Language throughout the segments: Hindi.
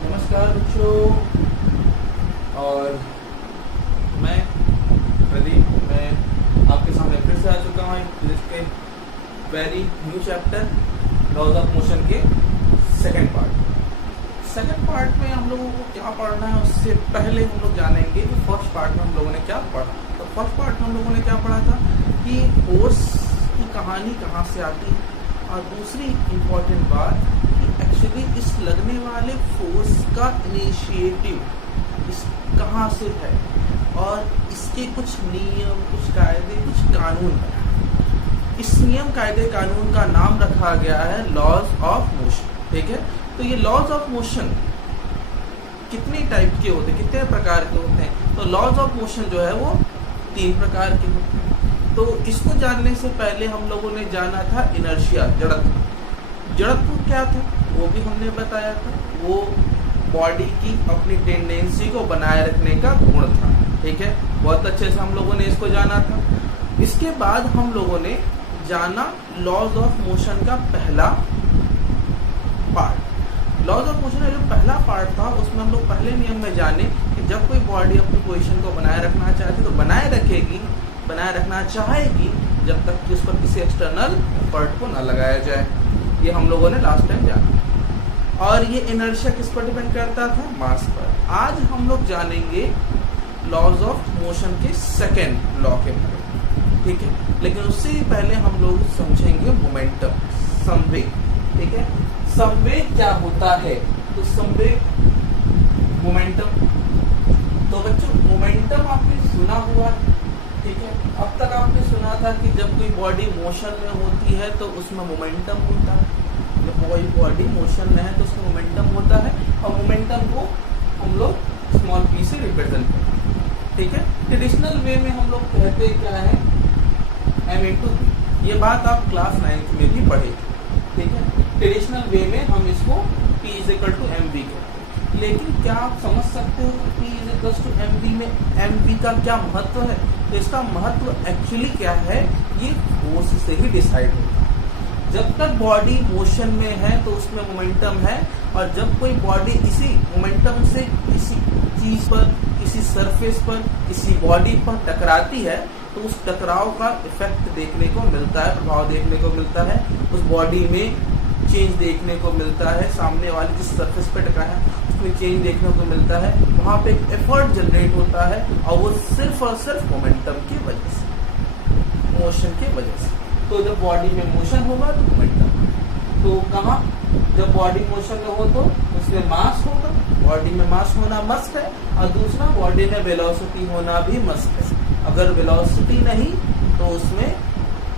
नमस्कार बच्चों। और मैं प्रदीप, मैं आपके सामने फिर से आ चुका हूँ फिजिक्स के very new chapter laws of motion के सेकंड पार्ट में हम लोगों को क्या पढ़ना है उससे पहले हम लोग जानेंगे कि फर्स्ट पार्ट में हम लोगों ने क्या पढ़ा। तो फर्स्ट पार्ट में हम लोगों ने क्या पढ़ा था कि फोर्स की कहानी कहाँ से आती है, और दूसरी इम्पोर्टेंट बात एक्चुअली इस लगने वाले फोर्स का इनिशिएटिव इस कहाँ से है और इसके कुछ नियम, कुछ कायदे, कुछ कानून है। इस नियम, कायदे, कानून का नाम रखा गया है लॉज ऑफ मोशन। ठीक है, तो ये लॉज ऑफ मोशन कितने टाइप के होते हैं, कितने प्रकार के होते हैं? तो लॉज ऑफ मोशन जो है वो 3 प्रकार के होते हैं। तो इसको जानने से पहले हम लोगों ने जाना था इनर्शिया, जड़त्व क्या था वो भी हमने बताया था। वो बॉडी की अपनी टेंडेंसी को बनाए रखने का गुण था। ठीक है, बहुत अच्छे से हम लोगों ने इसको जाना था। इसके बाद हम लोगों ने जाना लॉज ऑफ मोशन का पहला पार्ट। लॉज ऑफ मोशन का जो पहला पार्ट था उसमें हम लोग पहले नियम में जाने कि जब कोई बॉडी अपनी पोजीशन को बनाए रखना चाहती तो बनाए रखेगी, बनाए रखना चाहेगी जब तक कि उस पर किसी एक्सटर्नल एफर्ट को न लगाया जाए। ये हम लोगों ने लास्ट टाइम जाना। और ये इनर्शिया किस पर डिपेंड करता था? मास पर। आज हम लोग जानेंगे लॉज ऑफ मोशन के सेकेंड लॉ के बारे में। ठीक है, लेकिन उससे पहले हम लोग समझेंगे मोमेंटम, संवेग। ठीक है, संवेग क्या होता है? तो संवेग, मोमेंटम। तो बच्चों मोमेंटम आपने सुना हुआ है। ठीक है, अब तक आपने सुना था कि जब कोई बॉडी मोशन में होती है तो उसमें मोमेंटम होता है। जब कोई बॉडी मोशन में है तो उसमें मोमेंटम होता है, और मोमेंटम को हम लोग स्मॉल p से रिप्रेजेंट करते हैं। ठीक है, ट्रेडिशनल वे में हम लोग कहते क्या है? m/v। ये बात आप क्लास 9th में भी पढ़े। ठीक है, ट्रेडिशनल वे में हम इसको p = mv कहते हैं। लेकिन क्या आप समझ सकते हो कि p = mv में mv का क्या महत्व है? तो इसका महत्व एक्चुअली क्या है, ये फोर्स से ही डिसाइड होता है। जब तक बॉडी मोशन में है तो उसमें मोमेंटम है, और जब कोई बॉडी इसी मोमेंटम से किसी चीज पर, किसी सरफेस पर, किसी बॉडी पर टकराती है तो उस टकराव का इफेक्ट देखने को मिलता है, प्रभाव देखने को मिलता है, उस बॉडी में चेंज देखने को मिलता है। सामने वाले जिस सरफेस पे टकराया है उसमें चेंज देखने को मिलता है, वहां पे एक एफर्ट जनरेट होता है, और वो सिर्फ और सिर्फ मोमेंटम की वजह से, मोशन की वजह से। तो जब बॉडी में मोशन होगा तो मोमेंटम। तो कहाँ? जब बॉडी मोशन में हो तो उसमें मास होगा। बॉडी में मास होना मस्ट है, और दूसरा बॉडी में वेलोसिटी होना भी मस्ट है। अगर वेलोसिटी नहीं तो उसमें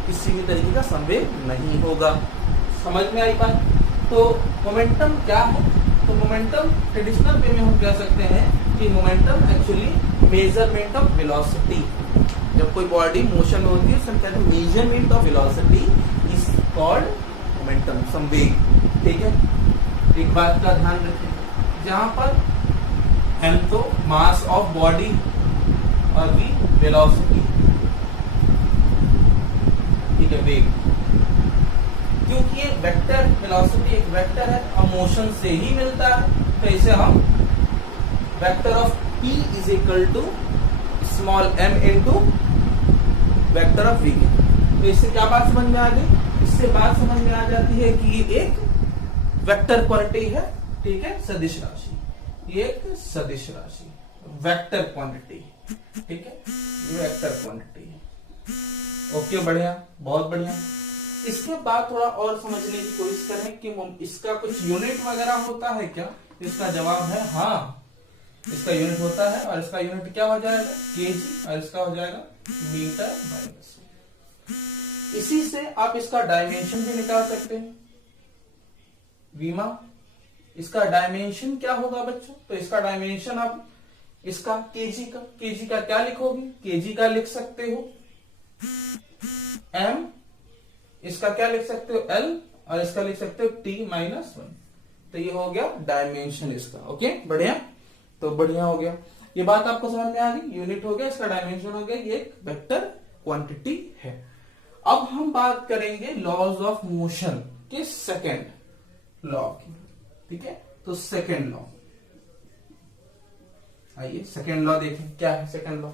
किसी भी तरीके का संवेग नहीं होगा। समझ में आई बात? तो मोमेंटम क्या है? तो मोमेंटम ट्रेडिशनल वे में हम कह सकते हैं कि momentum actually measurement of velocity. जब कोई बॉडी मोशन में होती है उसमें कहते हैं measurement of velocity is called momentum, संवेग। ठीक है, एक बात का ध्यान रखें, जहां पर m तो मास ऑफ बॉडी और v वेलोसिटी। ठीक है, वेग, क्योंकि एक वेक्टर, वेलोसिटी एक वेक्टर है और मोशन से ही मिलता है, तो इसे हम vector of p = small m into vector of v। तो इससे क्या बात समझ में आ गई? इससे बात समझ में आ जाती है कि ये एक वेक्टर क्वांटिटी है। ठीक है, सदिश राशि, ये एक सदिश राशि, वेक्टर क्वांटिटी। ठीक है, ये वेक्टर क्वांटिटी है। ओके, बढ़िया, बहुत बढ़िया। इसके बाद थोड़ा और समझने की कोशिश करें कि इसका कुछ यूनिट वगैरह होता है क्या? इसका जवाब है हाँ, इसका यूनिट होता है, और इसका यूनिट क्या हो जाएगा? केजी, और इसका हो जाएगा मीटर माइनस। इसी से आप इसका डायमेंशन भी निकाल सकते हैं। वीमा, इसका डायमेंशन क्या होगा बच्चों? तो इसका डायमेंशन आप इसका केजी का क्या लिखोगे? केजी का लिख सकते हो m, इसका क्या लिख सकते हो? l, और इसका लिख सकते हो t-1। तो ये हो गया डायमेंशन इसका। ओके, बढ़िया, तो बढ़िया हो गया। ये बात आपको समझ में आ गई? यूनिट हो गया, इसका डायमेंशन हो गया, ये एक वेक्टर क्वांटिटी है। अब हम बात करेंगे लॉज ऑफ मोशन के सेकेंड लॉ की। ठीक है, तो सेकेंड लॉ आइए सेकेंड लॉ देखें, क्या है सेकेंड लॉ।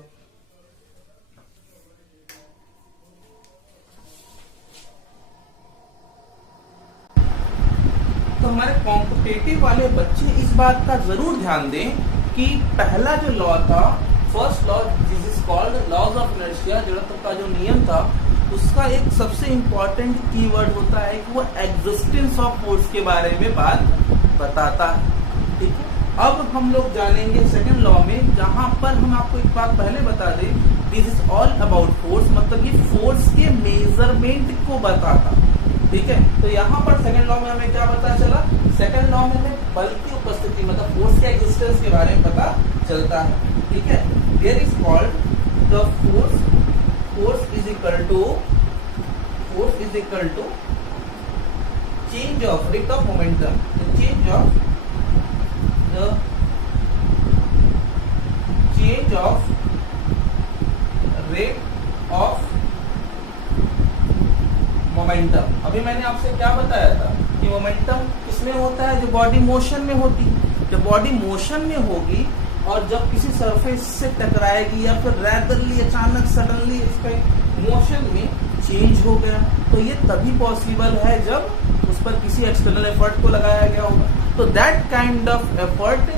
तो हमारे कॉम्पिटिटिव वाले बच्चे इस बात का जरूर ध्यान दें कि पहला जो लॉ था, first law this is called laws of inertia, जड़त्व का जो नियम था, उसका एक सबसे इंपॉर्टेंट कीवर्ड होता है कि वो एग्जिस्टेंस ऑफ फोर्स के बारे में बात बताता है। ठीक है, अब हम लोग जानेंगे सेकंड लॉ में, जहां पर हम आपको एक बात पहले बता दें, this is all about force, मतलब ये फोर्स के मेजरमेंट को बताता। ठीक है, तो यहाँ पर सेकंड लॉ में हमें क्या पता चला, सेकंड लॉ में हमें बल की उपस्थिति मतलब फोर्स के एग्जिस्टेंस के बारे में पता चलता है। ठीक है, there is called the force is equal to change of rate of momentum, change of rate of momentum. अभी मैंने आपसे क्या बताया था कि मोमेंटम किसमें होता है, जो बॉडी मोशन में होती है। जब बॉडी मोशन में होगी और जब किसी सरफेस से टकराएगी या फिर रैदरली अचानक सडनली इसका मोशन में चेंज हो गया, तो ये तभी पॉसिबल है जब उस पर किसी एक्सटर्नल एफर्ट को लगाया गया होगा। तो that kind of effort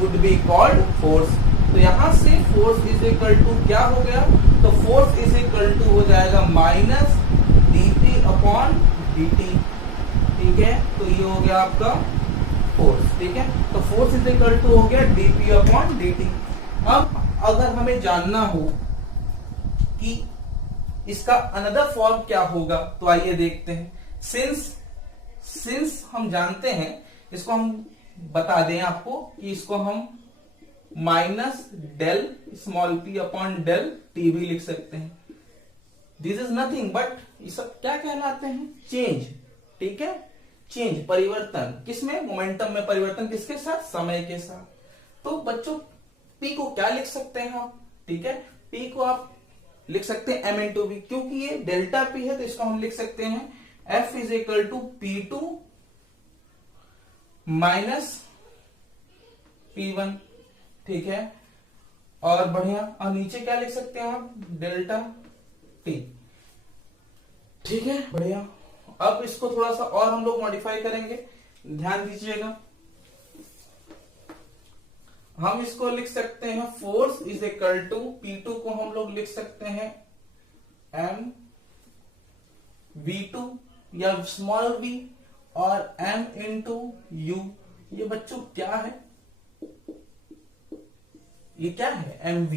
would be called force. तो यहां से फोर्स इज इक्वल टू क्या हो गया, तो फोर्स इज इक्वल टू हो जाएगा माइनस dP अपॉन dt। ठीक है, तो ये हो गया आपका फोर्स। ठीक है, तो फोर्स इज इक्वल टू हो गया dP अपॉन dt। अब अगर हमें जानना हो कि इसका अनदर फॉर्म क्या होगा, तो आइए देखते हैं। सिंस हम जानते हैं, इसको हम बता दें आपको कि इसको हम minus del small p upon del T भी लिख सकते हैं। दिस इज नथिंग बट ये सब क्या कहलाते हैं, चेंज। ठीक है, चेंज परिवर्तन, किसमें, मोमेंटम में परिवर्तन, किसके साथ, समय के साथ। तो बच्चों p को क्या लिख सकते हैं आप, ठीक है, p को आप लिख सकते हैं m इंटू वी, क्योंकि ये डेल्टा p है तो इसको हम लिख सकते हैं F is equal to P2 minus P1। ठीक है, और बढ़िया, और नीचे क्या लिख सकते हैं आप, डेल्टा T। ठीक है, बढ़िया। अब इसको थोड़ा सा और हम लोग मॉडिफाई करेंगे, ध्यान दीजिएगा। हम इसको लिख सकते हैं force is equal to P2 को हम लोग लिख सकते हैं M V2 या स्मॉल v और M इंटू U। ये बच्चों क्या है, ये क्या है, mv।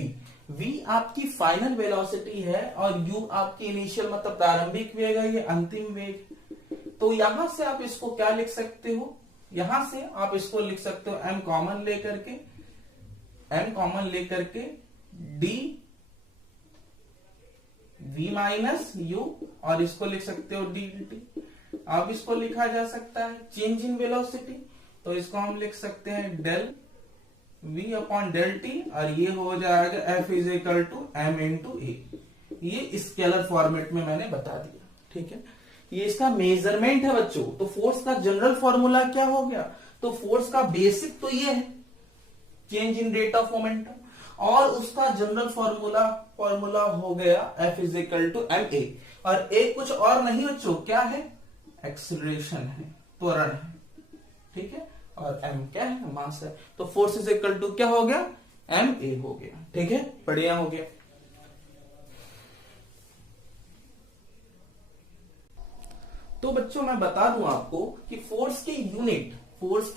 v आपकी फाइनल वेलोसिटी है और u आपकी इनिशियल मतलब प्रारंभिक वेग है, ये अंतिम वेग। तो यहां से आप इसको क्या लिख सकते हो, यहां से आप इसको लिख सकते हो m कॉमन लेकर के d v माइनस u, और इसको लिख सकते हो d dt। अब इसको लिखा जा सकता है चेंज इन वेलोसिटी, तो इसको हम लिख सकते हैं del v upon del t, और ये हो जाएगा F is equal to m into a. ये स्केलर फॉर्मेट में मैंने बता दिया। ठीक है, ये इसका मेजरमेंट है बच्चों। तो फोर्स का जनरल फॉर्मूला क्या हो गया, तो फोर्स का बेसिक तो ये है change in rate of momentum, और उसका जनरल फॉर्मूला हो गया F is equal to m a, और एक कुछ और नहीं बच्चों, क्या है, एक्सीलरेशन है, त्वरण है। ठीक है, और m क्या है, मास है। तो फोर्स इज इक्वल टू क्या हो गया, m a हो गया। ठीक है, बढ़िया हो गया। तो बच्चों मैं बता दूं आपको कि फोर्स की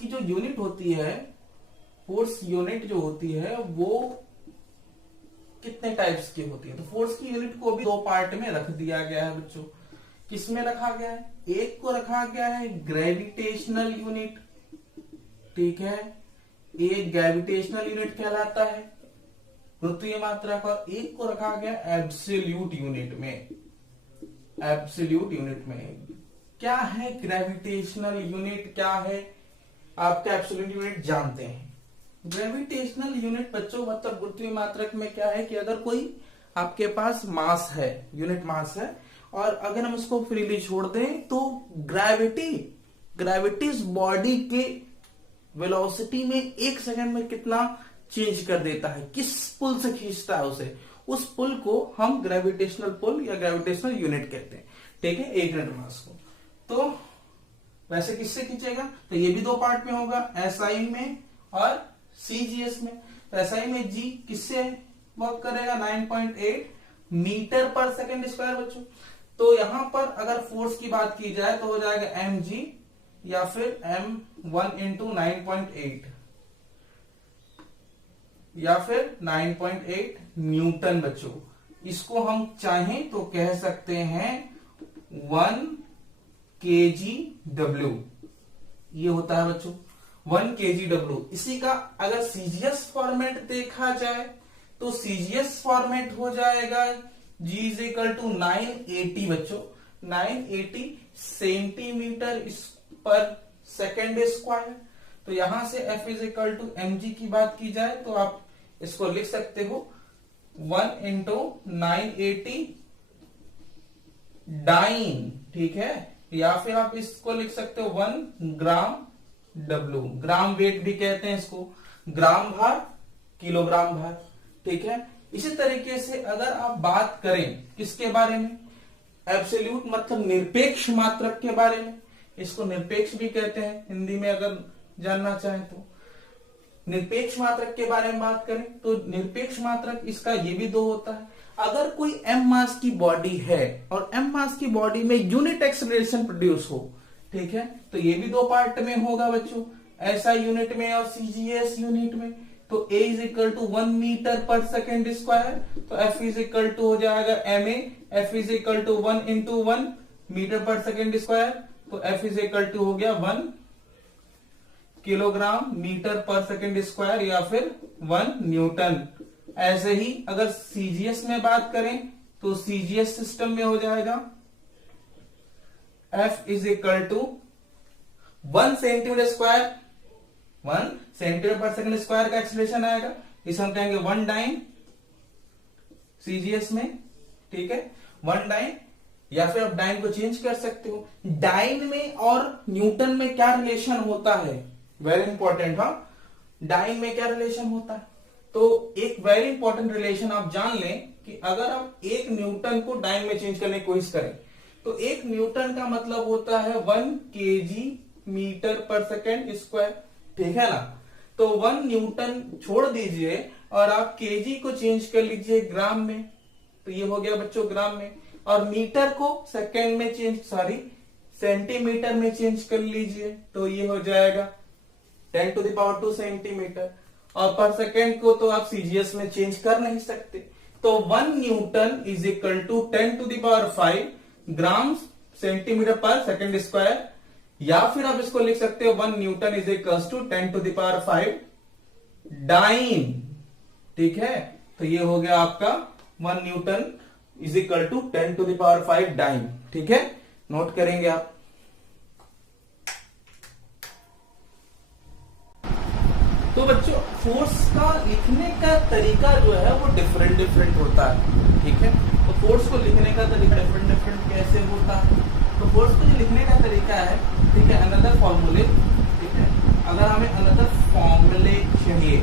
जो यूनिट होती है, फोर्स यूनिट जो होती है वो कितने टाइप्स की होती है। तो फोर्स की यूनिट को भी दो पार्ट में रख दिया गया है बच्चों। किसमें रखा गया है, एक को रखा गया है ग्रेविटेशनल यूनिट। ठीक है, एक ग्रेविटेशनल यूनिट कहलाता है पृथ्वी मात्रक, और एक को रखा गया एब्सोल्यूट यूनिट में। एब्सोल्यूट यूनिट में क्या है ग्रेविटेशनल यूनिट, क्या है आपका एब्सोल्यूट यूनिट जानते हैं। ग्रेविटेशनल यूनिट बच्चों मतलब पृथ्वी मात्रक में क्या है कि अगर कोई आपके पास मास है, यूनिट मास है, और अगर हम उसको फ्रीली छोड़ दें तो ग्रेविटी इस बॉडी के वेलोसिटी में एक सेकंड में कितना चेंज कर देता है, किस पुल से खींचता है उसे, उस पुल को हम ग्रेविटेशनल पुल या ग्रेविटेशनल यूनिट कहते हैं, ठीक है, एक यूनिट मास को। तो वैसे किससे खींचेगा, तो ये भी दो पार्ट में होगा, एसआई में और सीजीएस में। तो एसआई में जी किससे वर्क करेगा, 9.8 मीटर पर सेकेंड स्क्वायर बच्चों। तो यहां पर अगर फोर्स की बात की जाए तो हो जाएगा mg या फिर m1 इंटू 9.8 या फिर 9.8 न्यूटन बच्चों। इसको हम चाहें तो कह सकते हैं 1 kgw, ये होता है बच्चों 1 kgw। इसी का अगर सीजीएस फॉर्मेट देखा जाए तो सीजीएस फॉर्मेट हो जाएगा G इज इक्वल टू 980 बच्चों, 980 सेंटीमीटर पर सेकेंड स्क्वायर। तो यहां से F is equal to mg की बात की जाए तो आप इसको लिख सकते हो 1 इंटू 980 डाइन, ठीक है, या फिर आप इसको लिख सकते हो 1 ग्राम W, ग्राम वेट भी कहते हैं इसको, ग्राम भार किलोग्राम भार, ठीक है। इसी तरीके से अगर आप बात करें किसके बारे में, एब्सोल्यूट मतलब निरपेक्ष मात्रक के बारे में, इसको निरपेक्ष भी कहते हैं हिंदी में अगर जानना चाहें तो। निरपेक्ष मात्रक के बारे में बात करें तो निरपेक्ष मात्रक इसका ये भी दो होता है, अगर कोई m मास की बॉडी है और m मास की बॉडी में यूनिट एक्सेलरेशन प्रोड्यूस हो, ठीक है, तो ये भी दो पार्ट में होगा बच्चों, SI यूनिट में और CGS यूनिट में। तो A is equal to 1 metre पर सेकेंड स्क्वायर, तो F इज इक्वल टू हो जाएगा MA, F is equal to 1 into 1 metre पर सेकेंड स्क्वायर, तो F इज इक्वल टू हो गया 1 किलोग्राम मीटर पर सेकेंड स्क्वायर या फिर 1 न्यूटन। ऐसे ही अगर सीजीएस में बात करें तो सीजीएस सिस्टम में हो जाएगा F is equal to 1 centimetre square, 1 centimetre पर सेकेंड स्क्वायर का एक्सेलरेशन आएगा, इसे हम कहेंगे 1 डाइन सीजीएस में, ठीक है, 1 डाइन, या फिर आप डाइन को चेंज कर सकते हो। डाइन में और न्यूटन में क्या रिलेशन होता है, वेरी इंपॉर्टेंट, हाँ, डाइन में क्या रिलेशन होता है, तो एक वेरी इंपॉर्टेंट रिलेशन आप जान लें कि अगर आप 1 न्यूटन को डाइन में चेंज करने की कोशिश करें तो 1 न्यूटन का मतलब होता है 1 केजी मीटर पर सेकेंड स्क्वायर, ठीक है ना। तो 1 न्यूटन छोड़ दीजिए और आप केजी को चेंज कर लीजिए ग्राम में, तो ये हो गया बच्चों ग्राम में, और मीटर को सेकेंड में चेंज, सॉरी सेंटीमीटर में चेंज कर लीजिए, तो ये हो जाएगा 10 टू द पावर 2 सेंटीमीटर, और पर सेकेंड को तो आप सीजीएस में चेंज कर नहीं सकते। तो 1 newton is equal to 10 to the power 5 gram centimetre पर सेकेंड स्क्वायर, या फिर आप इसको लिख सकते हो 1 newton is equal to 10 to the power 5 dyne, ठीक है। तो ये हो गया आपका 1 newton is equal to 10 to the power 5 dyne, ठीक है, नोट करेंगे आप। तो बच्चों फोर्स का लिखने का तरीका जो है वो डिफरेंट होता है, ठीक है। तो फोर्स को लिखने का तरीका डिफरेंट कैसे होता है, तो फोर्स को जो लिखने का तरीका है, ठीक है, अनदर फॉर्मूले, ठीक है, अगर हमें अनदर फॉर्मूले चाहिए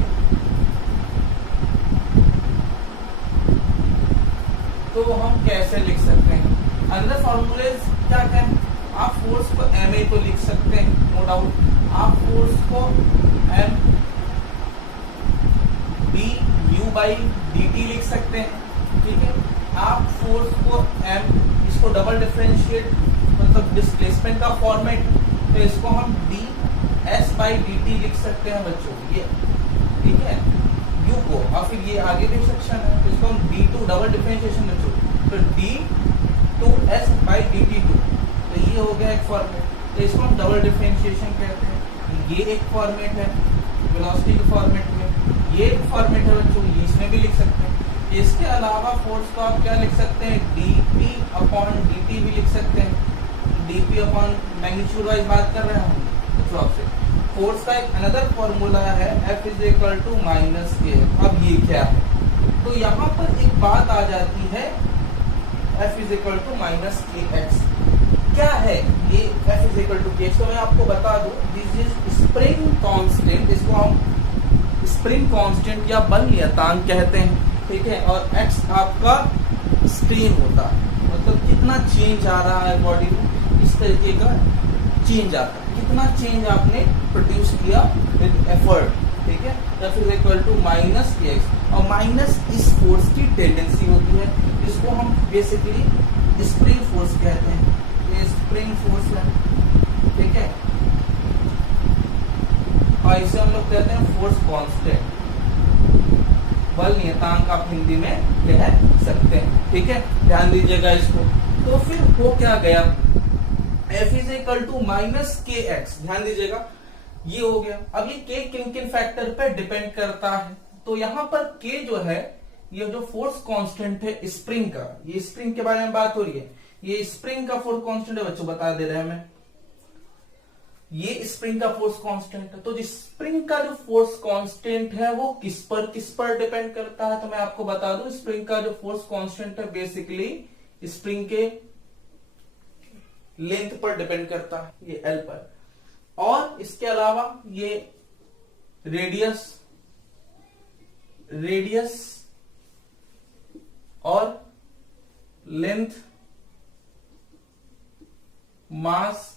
तो हम कैसे लिख सकते हैं। अनदर फॉर्मूले क्या है, आप फोर्स को ma तो लिख सकते हैं, नो डाउट, आप फोर्स को m du/dt लिख सकते हैं, ठीक है। आप फोर्स को m, इसको डबल डिफरेंशिएट मतलब डिस्प्लेसमेंट का फॉर्मेट, तो इसको हम ds/dt लिख सकते हैं बच्चों, ये ठीक है, u को, और फिर ये आगे भी सेक्शन है, तो इसको हम d2 डबल डिफरेंशिएशन बच्चों, तो d2s/dt2, तो ये हो गया एक फॉर्मेट, तो इसको हम डबल डिफरेंशिएशन कहते हैं। ये एक फॉर्मेट है वेलोसिटी के फॉर्मेट में, ये एक फॉर्मेट है बच्चों, इसमें भी लिख सकते हैं। इसके अलावा फोर्स को आप क्या लिख सकते हैं, dp/dt भी लिख सकते हैं, dp अपॉन मैग्नीट्यूड वाइज बात कर रहे हैं हम बच्चों आपसे। फोर्स का एक अनदर फॉर्मूला है F is equal to minus K. अब ये क्या है, तो यहाँ पर एक बात आ जाती है, F is equal to minus K X, क्या है ये F is equal to K X, तो मैं आपको बता दूं, दिस इज स्प्रिंग कांस्टेंट, इसको हम स्प्रिंग कांस्टेंट या बल नियतांक कहते हैं, ठीक है। और x आपका स्ट्रेन होता है, मतलब कितना चेंज आ रहा है बॉडी में, इस तरीके का चेंज आता है, कितना चेंज आपने प्रोड्यूस किया विद एफर्ट, ठीक है। या फिर equal to minus K x, और माइनस इस फोर्स की टेंडेंसी होती है, इसको हम बेसिकली स्प्रिंग फोर्स कहते हैं, ये स्प्रिंग फोर्स है, ठीक है। और इसे हम लोग कहते हैं फोर्स कांस्टेंट, बल नियतांक आप हिंदी में कह सकते हैं, ठीक है। ध्यान दीजिएगा इसको। तो फिर हो क्या गया, F is equal to minus K X, ध्यान दीजिएगा ये हो गया। अब ये K किन किन फैक्टर पे डिपेंड करता है, तो यहाँ पर K जो है, ये जो फोर्स कांस्टेंट है स्प्रिंग का, ये स्प्रिंग के बारे में बात हो रही है, ये स्प्रिंग का फोर्स कांस्टेंट है, बच्चों बता दे रहे हैं हमें, ये स्प्रिंग का फोर्स कांस्टेंट है। तो जिस स्प्रिंग का जो फोर्स कांस्टेंट है वो किस पर डिपेंड करता है, तो मैं आपको बता दूं, स्प्रिंग का जो फोर्स कांस्टेंट है बेसिकली स्प्रिंग के लेंथ पर डिपेंड करता है, ये L पर, और इसके अलावा ये रेडियस और लेंथ, मास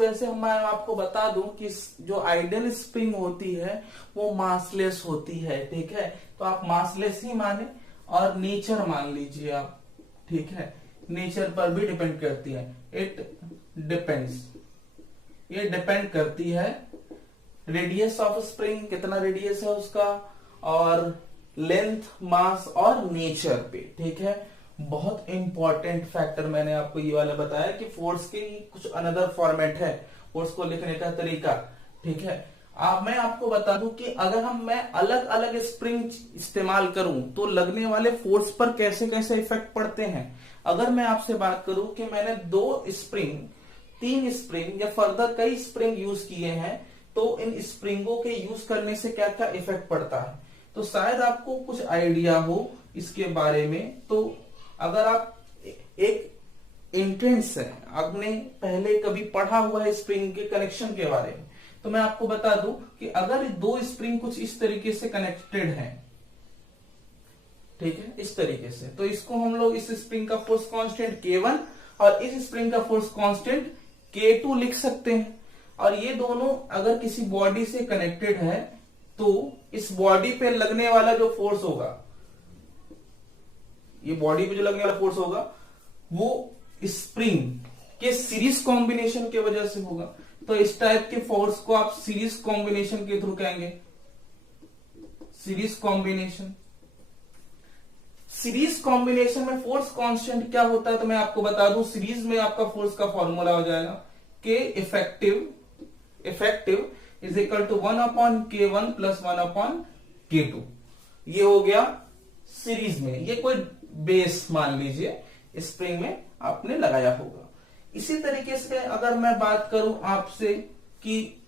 वैसे मैं आपको बता दूं कि जो आइडियल स्प्रिंग होती है वो मासलेस होती है, ठीक है। तो आप मासलेस ही माने और नेचर मान लीजिए आप, ठीक है, नेचर पर भी डिपेंड करती है, इट डिपेंड्स, ये डिपेंड करती है रेडियस ऑफ स्प्रिंग, कितना रेडियस है उसका, और लेंथ, मास और नेचर पे, ठीक है। बहुत इंपॉर्टेंट फैक्टर मैंने आपको ये वाला बताया कि फोर्स के कुछ अनदर फॉर्मेट है, फोर्स को लिखने का तरीका, ठीक है। मैं आपको बता दूं कि अगर मैं अलग अलग स्प्रिंग इस्तेमाल करूं तो लगने वाले फोर्स पर कैसे कैसे इफेक्ट पड़ते हैं। अगर मैं आपसे बात करूं कि मैंने 2 स्प्रिंग, 3 स्प्रिंग या फर्दर कई स्प्रिंग यूज किए हैं, तो इन स्प्रिंगों के यूज करने से क्या क्या इफेक्ट पड़ता है, तो शायद आपको कुछ आइडिया हो इसके बारे में। तो अगर आप एक इंटेंस है, आपने पहले कभी पढ़ा हुआ है स्प्रिंग के कनेक्शन के बारे में, तो मैं आपको बता दूं कि अगर 2 स्प्रिंग कुछ इस तरीके से कनेक्टेड हैं, ठीक है, इस तरीके से, तो इसको हम लोग इस स्प्रिंग का फोर्स कांस्टेंट K1 और इस स्प्रिंग का फोर्स कांस्टेंट K2 लिख सकते हैं। और ये दोनों अगर किसी बॉडी से कनेक्टेड है तो इस बॉडी पे लगने वाला जो फोर्स होगा, ये बॉडी पे जो लगने वाला फोर्स होगा वो स्प्रिंग के सीरीज कॉम्बिनेशन की वजह से होगा। तो इस टाइप के फोर्स को आप सीरीज कॉम्बिनेशन के थ्रू कहेंगे, सीरीज कॉम्बिनेशन में फोर्स कांस्टेंट क्या होता है, तो मैं आपको बता दूं, सीरीज में आपका फोर्स का फॉर्मूला हो जाएगा K effective is equal to 1/K1 plus 1/K2। ये हो गया सीरीज में, ये कोई बेस मान लीजिए स्प्रिंग में आपने लगाया होगा। इसी तरीके से अगर मैं बात करूं आपसे कि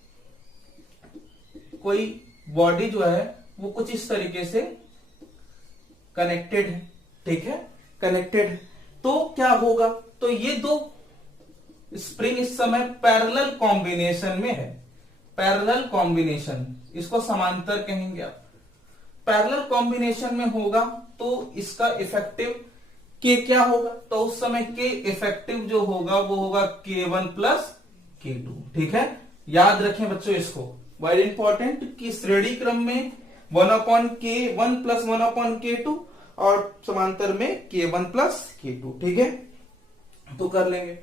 कोई बॉडी जो है वो कुछ इस तरीके से कनेक्टेड है, ठीक है, कनेक्टेड है, तो क्या होगा, तो ये 2 स्प्रिंग इस समय पैरेलल कॉम्बिनेशन में है, पैरेलल कॉम्बिनेशन, इसको समांतर कहेंगे आप, पैरेलल कॉम्बिनेशन में होगा तो इसका इफेक्टिव के क्या होगा, तो उस समय के इफेक्टिव जो होगा वो होगा K1 प्लस K2, ठीक है। याद रखें बच्चों इसको, वेरी इंपॉर्टेंट, कि श्रेणी क्रम में 1/K1 प्लस 1/K2 और समांतर में K1 प्लस K2, ठीक है। तो कर लेंगे।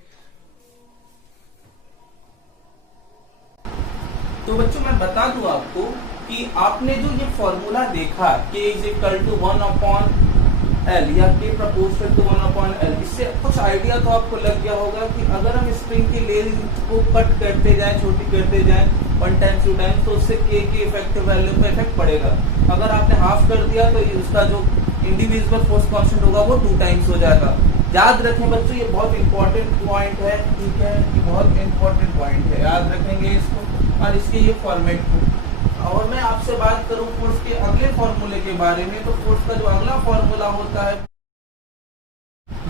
तो बच्चों मैं बता दूं आपको कि आपने जो ये फॉर्मूला देखा K is equal to 1/L या K प्रोपोर्शनल टू 1/L, इससे कुछ आइडिया तो आपको लग गया होगा कि अगर हम स्प्रिंग की लेंथ को कट करते जाएं, छोटी करते जाएं 1 टाइम 2 टाइम, तो उससे K की इफेक्टिव वैल्यू पर इफेक्ट पड़ेगा। अगर आपने हाफ कर दिया तो उसका जो इंडिविजुअल फोर्स कांस्टेंट होगा वो 2 टाइम्स हो जाएगा। याद रखें बच्चों, ये बहुत इंपॉर्टेंट पॉइंट है, ठीक है, ये बहुत इंपॉर्टेंट पॉइंट है, याद रखेंगे इसको और इसके ये फॉर्मेट को। और मैं आपसे बात करूं फोर्स के अगले फॉर्मूले के बारे में, तो फोर्स का जो अगला फॉर्मूला होता है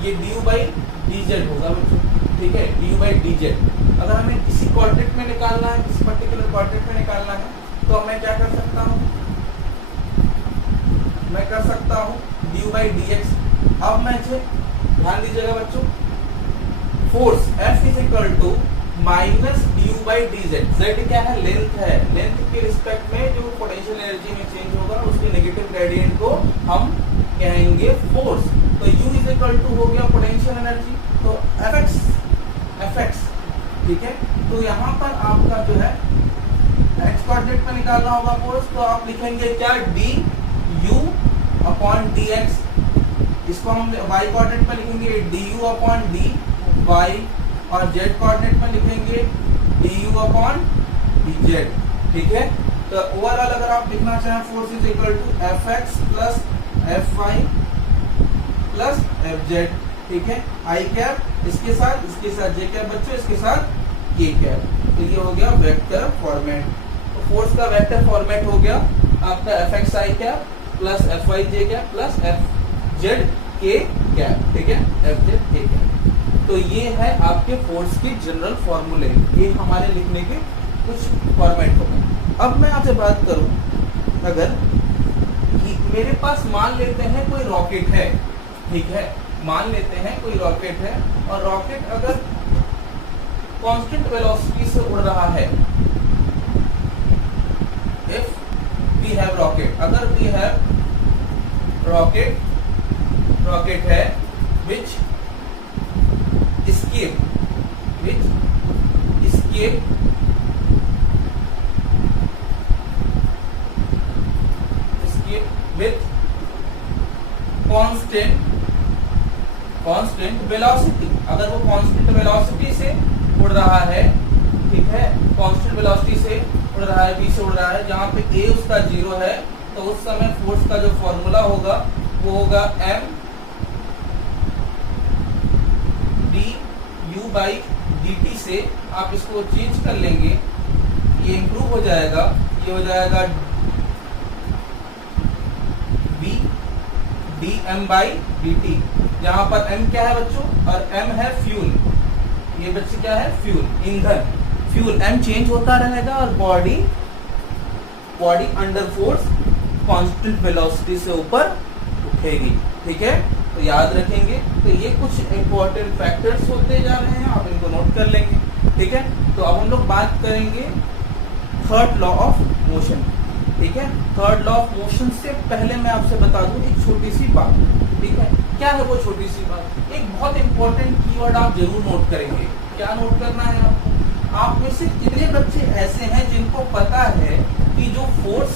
ये du/dz होगा बच्चों, ठीक है, du/dz। अगर हमें किसी क्वाड्रेंट में निकालना है, किसी पर्टिकुलर क्वाड्रेंट में निकालना है, मैं कर सकता हूँ डी बाई डी एक्स। अब मैं ध्यान दीजिएगा बच्चों, force F is equal to minus D by D Z. Z क्या है? लेंथ है। लेंथ के रिस्पेक्ट में जो पोटेंशियल एनर्जी में चेंज होगा उसके नेगेटिव ग्रेडियंट को हम कहेंगे फोर्स। तो U इज इक्वल टू हो गया पोटेंशियल एनर्जी, तो Fx, ठीक है। तो यहाँ पर आपका जो है x कोऑर्डिनेट में निकालना होगा फोर्स, तो आप लिखेंगे क्या? D U upon D X. इसको हम y कोऑर्डिनेट में लिखेंगे D U upon D Y, और z कोऑर्डिनेट में लिखेंगे du अपॉन dz, ठीक है। तो ओवरऑल अगर आप लिखना चाहें force is equal to Fx plus Fy plus Fz, ठीक है। I कैप इसके साथ j कैप बच्चों, इसके साथ k कैप। तो ये हो गया वेक्टर फॉर्मेट। तो फोर्स का वेक्टर फॉर्मेट हो गया आपका Fx I cap plus Fy j cap plus Fz k cap, ठीक है, Fz k कैप। तो ये है आपके फोर्स की जनरल फॉर्मूले, ये हमारे लिखने के कुछ फॉर्मेट हो गए। अब मैं आपसे बात करूं, अगर कि मेरे पास मान लेते हैं कोई रॉकेट है, ठीक है, मान लेते हैं कोई रॉकेट है, और रॉकेट अगर कांस्टेंट वेलोसिटी से उड़ रहा है, इफ वी हैव रॉकेट, अगर वी हैव रॉकेट है विच escape with constant velocity। अगर वो constant velocity से उड़ रहा है, ठीक है, constant velocity से उड़ रहा है, v से उड़ रहा है, जहाँ पे a उसका 0 है, तो उस समय फोर्स का जो फॉर्मूला होगा वो होगा m du बाई dt से आप इसको चेंज कर लेंगे, ये इंप्रूव हो जाएगा, ये हो जाएगा v dm बाई dt, जहां पर m क्या है बच्चों, और m है फ्यूल, ये बच्चे क्या है? फ्यूल, ईंधन, फ्यूल। m चेंज होता रहेगा और body under force constant velocity से ऊपर उठेगी, ठीक है। तो याद रखेंगे। तो ये कुछ इंपॉर्टेंट फैक्टर्स होते जा रहे हैं, आप इनको नोट कर लेंगे, ठीक है। तो अब हम लोग बात करेंगे थर्ड लॉ ऑफ मोशन, ठीक है। थर्ड लॉ ऑफ मोशन से पहले मैं आपसे बता दूं एक छोटी सी बात, ठीक है। क्या है वो छोटी सी बात? एक बहुत इंपॉर्टेंट कीवर्ड आप जरूर नोट करेंगे। क्या नोट करना है आपको? आप में से कितने बच्चे ऐसे हैं जिनको पता है कि जो फोर्स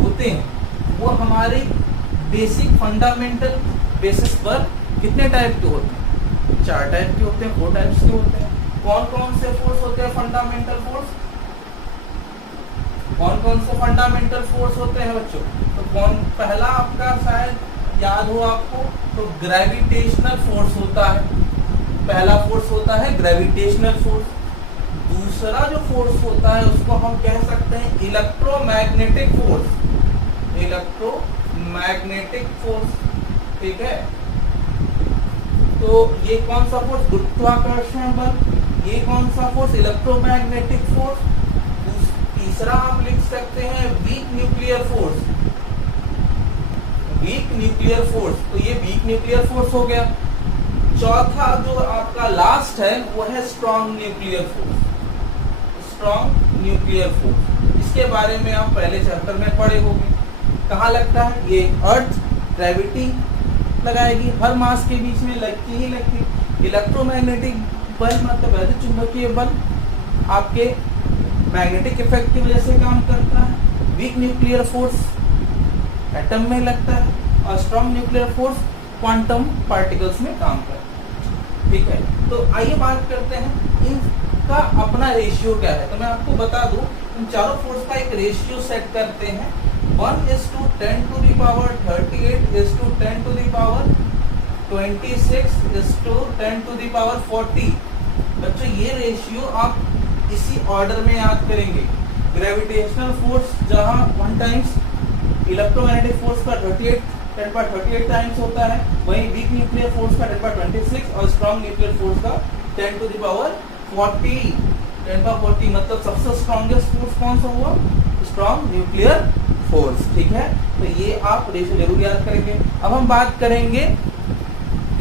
होते हैं वो हमारे बेसिक फंडामेंटल बेसिस पर कितने टाइप के होते हैं? 4 टाइप के होते हैं, 4 टाइप्स के होते हैं। कौन कौन से फोर्स होते हैं? Fundamental force. कौन कौन से फंडामेंटल फोर्स होते हैं बच्चों? तो कौन पहला आपका शायद याद हो आपको, तो ग्रेविटेशनल फोर्स होता है। पहला फोर्स होता है ग्रेविटेशनल फोर्स। दूसरा जो फोर्स होता है उसको हम कह सकते हैं इलेक्ट्रोमैग्नेटिक फोर्स। इलेक्ट्रोमैग्नेटिक फोर्स, ठीक है। तो ये कौन सा फोर्स? गुरुत्वाकर्षण बल। ये कौन सा फोर्स? Electromagnetic force. तीसरा आप लिख सकते हैं weak nuclear force. Weak nuclear force, तो ये वीक न्यूक्लियर फोर्स हो गया। चौथा जो आपका लास्ट है वो है strong nuclear force. Strong nuclear force, इसके बारे में आप पहले चैप्टर में पढ़े होंगे। कहाँ लगता है? ये अर्थ ग्रेविटी लगाएगी, हर मास के बीच में लगती ही लगती। इलेक्ट्रोमैग्नेटिक बल मतलब वैद्युत चुंबकीय बल आपके मैग्नेटिक इफेक्ट की वजह से काम करता है। वीक न्यूक्लियर फोर्स एटम में लगता है और strong nuclear force quantum particles में काम करता है, ठीक है। तो आइए बात करते हैं इनका अपना रेशियो क्या है। तो मैं आपको बता दूं, इन चारों फोर्स का एक रेशियो सेट करते हैं। 1:10 to the power 38 is to 10 to the power 26 is to 10 to the power 40। बच्चों ये रेशियो आप इसी ऑर्डर में याद करेंगे। ग्रेविटेशनल फोर्स जहां 1 टाइम्स इलेक्ट्रोमैग्नेटिक फोर्स का 10^38 टाइम्स होता है, वहीं वीक न्यूक्लियर फोर्स का 10^26 और स्ट्रॉन्ग न्यूक्लियर फोर्स का 10 to the power 40। 10 का 40 मतलब सबसे स्ट्रॉन्गेस्ट फोर्स कौन सा हुआ? स्ट्रॉन्ग न्यूक्लियर फोर्स, ठीक है। तो ये आप रेशो जरूर याद करेंगे। अब हम बात करेंगे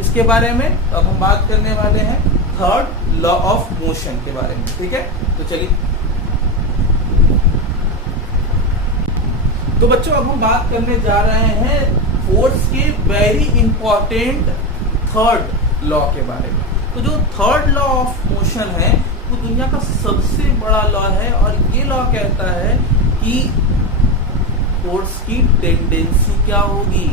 इसके बारे में, तो अब हम बात करने वाले हैं थर्ड लॉ ऑफ मोशन के बारे में, ठीक है। तो चलिए, तो बच्चों अब हम बात करने जा रहे हैं फोर्स के वेरी इंपॉर्टेंट थर्ड लॉ के बारे में। तो जो थर्ड लॉ ऑफ मोशन है वो दुनिया का सबसे बड़ा लॉ है, और ये लॉ कहता है कि फोर्स की टेंडेंसी क्या होगी।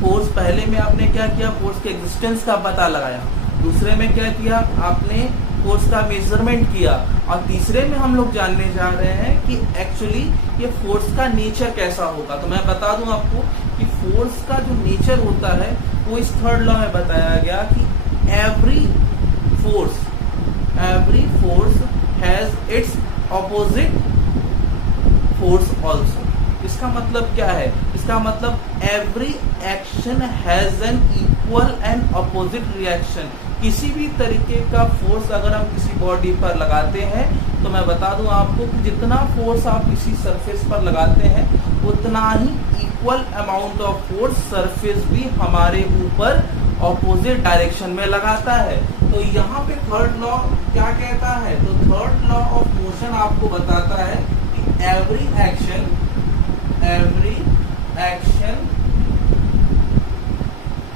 फोर्स, पहले में आपने क्या किया, फोर्स के एग्जिस्टेंस का पता लगाया। दूसरे में क्या किया, आपने फोर्स का मेजरमेंट किया। और तीसरे में हम लोग जानने जा रहे हैं कि एक्चुअली ये फोर्स का नेचर कैसा होगा। तो मैं बता दूं आपको कि फोर्स का जो नेचर होता है वो इस थर्ड लॉ में बताया गया कि every force has its opposite force also. इसका मतलब क्या है, इसका मतलब every action has an equal and opposite reaction. किसी भी तरीके का फोर्स अगर हम किसी बॉडी पर लगाते हैं, तो मैं बता दूं आपको कि जितना फोर्स आप किसी सरफेस पर लगाते हैं उतना ही equal amount of force surface भी हमारे ऊपर ऑपोजिट डायरेक्शन में लगाता है। तो यहाँ पे थर्ड लॉ क्या कहता है, तो थर्ड लॉ ऑफ मोशन आपको बताता है कि every action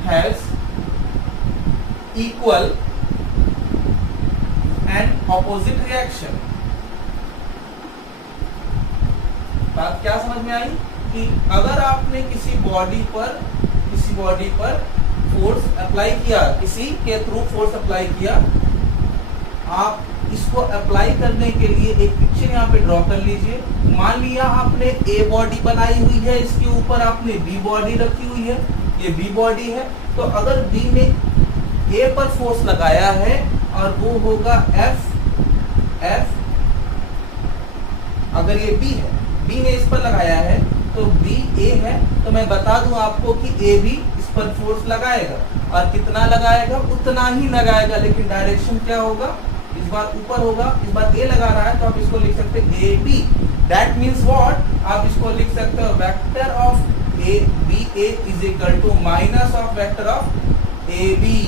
has equal and opposite reaction. बात क्या समझ में आई कि अगर आपने किसी बॉडी पर फोर्स अप्लाई किया, किसी के थ्रू फोर्स अप्लाई किया, आप इसको अप्लाई करने के लिए एक पिक्चर यहाँ पे ड्रॉ कर लीजिए। मान लिया आपने ए बॉडी बनाई हुई है, इसके ऊपर आपने बी बॉडी रखी हुई है, ये बी बॉडी है। तो अगर बी ने ए पर फोर्स लगाया है और वो होगा एफ, अगर ये बी है, बी ने इस पर लगाया है तो बी ए है, तो मैं बता दूं आपको कि ए भी इस पर फोर्स लगाएगा, और कितना लगाएगा, उतना ही लगाएगा, लेकिन डायरेक्शन क्या होगा, इस बार ऊपर होगा, इस बार ए लगा रहा है तो आप इसको लिख सकते हैं A B. That means what, आप इसको लिख सकते हो vector of A B A is equal to minus of vector of A B.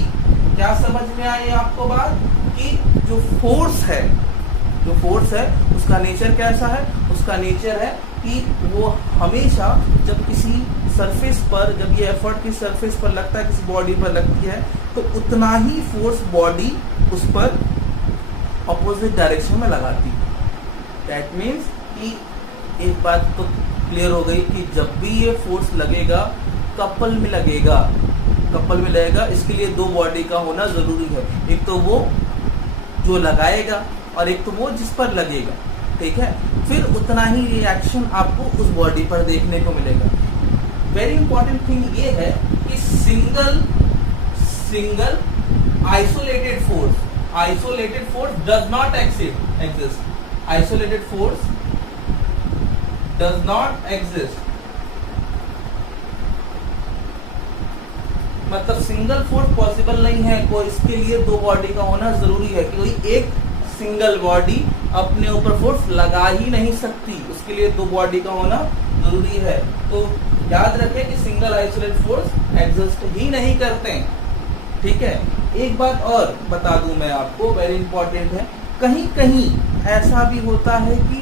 क्या समझ में आई आपको बात, कि जो फोर्स है उसका नेचर कैसा है, उसका नेचर है कि वो हमेशा जब किसी सरफेस पर, जब ये एफर्ट किसी सरफेस पर लगता है, किसी बॉडी पर लगती है, तो उतना ही फोर्स बॉडी उस पर ऑपोजिट डायरेक्शन में लगाती है। दैट मीन्स कि एक बात तो क्लियर हो गई कि जब भी ये फोर्स लगेगा कपल में लगेगा। इसके लिए दो बॉडी का होना जरूरी है, एक तो वो जो लगाएगा और एक तो वो जिस पर लगेगा, ठीक है। फिर उतना ही रिएक्शन आपको उस बॉडी पर देखने को मिलेगा। वेरी इंपॉर्टेंट थिंग ये है कि single isolated force does not exist. Isolated force does not exist. मतलब सिंगल फोर्स पॉसिबल नहीं है, कोई इसके लिए दो बॉडी का होना जरूरी है। कोई एक सिंगल बॉडी अपने ऊपर फोर्स लगा ही नहीं सकती, उसके लिए दो बॉडी का होना जरूरी है। तो याद रखें कि सिंगल आइसोलेटेड फोर्स एग्जिस्ट ही नहीं करते, ठीक है। एक बात और बता दूं मैं आपको, वेरी इंपॉर्टेंट है, कहीं कहीं ऐसा भी होता है कि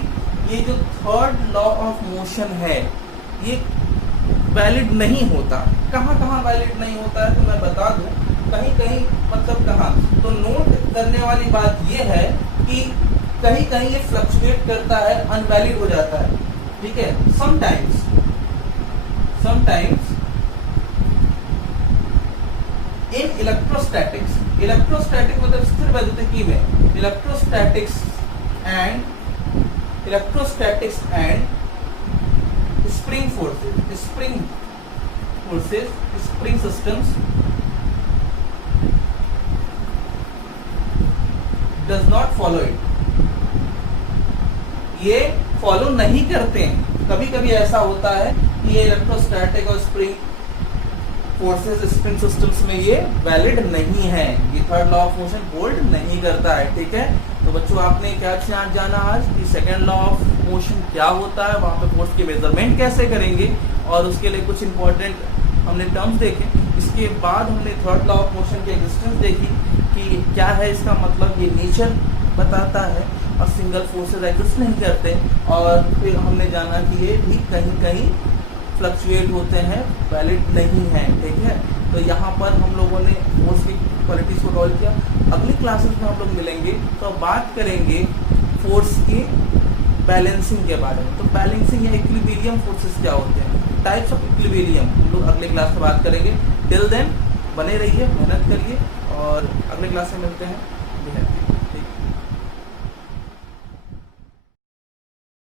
ये जो थर्ड लॉ ऑफ मोशन है ये वैलिड नहीं होता। कहाँ वैलिड नहीं होता है, तो मैं बता दूं, कहीं मतलब कहाँ, तो नोट करने वाली बात ये है कि कहीं ये फ्लक्चुएट करता है, अनवैलिड हो जाता है, ठीक है। समटाइम्स इन इलेक्ट्रोस्टैटिक्स मतलब स्थिर वैद्युतिकी में, electrostatics and spring systems does not follow it. ये फॉलो नहीं करते हैं। कभी कभी ऐसा होता है कि ये इलेक्ट्रोस्टैटिक और स्प्रिंग फोर्सेस स्प्रिंग सिस्टम्स में ये वैलिड नहीं है, ये third law of motion hold नहीं करता है, ठीक है। तो बच्चों आपने क्या जाना आज कि सेकेंड लॉ ऑफ मोशन क्या होता है, वहाँ पे फोर्स की मेजरमेंट कैसे करेंगे, और उसके लिए कुछ इंपॉर्टेंट हमने टर्म्स देखे। इसके बाद हमने थर्ड लॉ ऑफ मोशन की एग्जिस्टेंस देखी कि क्या है इसका मतलब, ये नेचर बताता है और सिंगल फोर्सेस एग्जिस्ट नहीं करते। और फिर हमने जाना कि ये भी कहीं कहीं फ्लक्चुएट होते हैं, वैलिड नहीं है, ठीक है। तो यहाँ पर हम लोगों ने फोर्स की क्वालिटीज को कवर किया। अगली क्लासेस में हम लोग मिलेंगे तो बात करेंगे फोर्स की बैलेंसिंग के बारे में। तो बैलेंसिंग या इक्विलिब्रियम फोर्सेस क्या होते हैं, टाइप्स ऑफ इक्विलिब्रियम, हम लोग अगले क्लास में बात करेंगे। टिल देन बने रहिए, मेहनत करिए और अगले क्लास में मिलते हैं।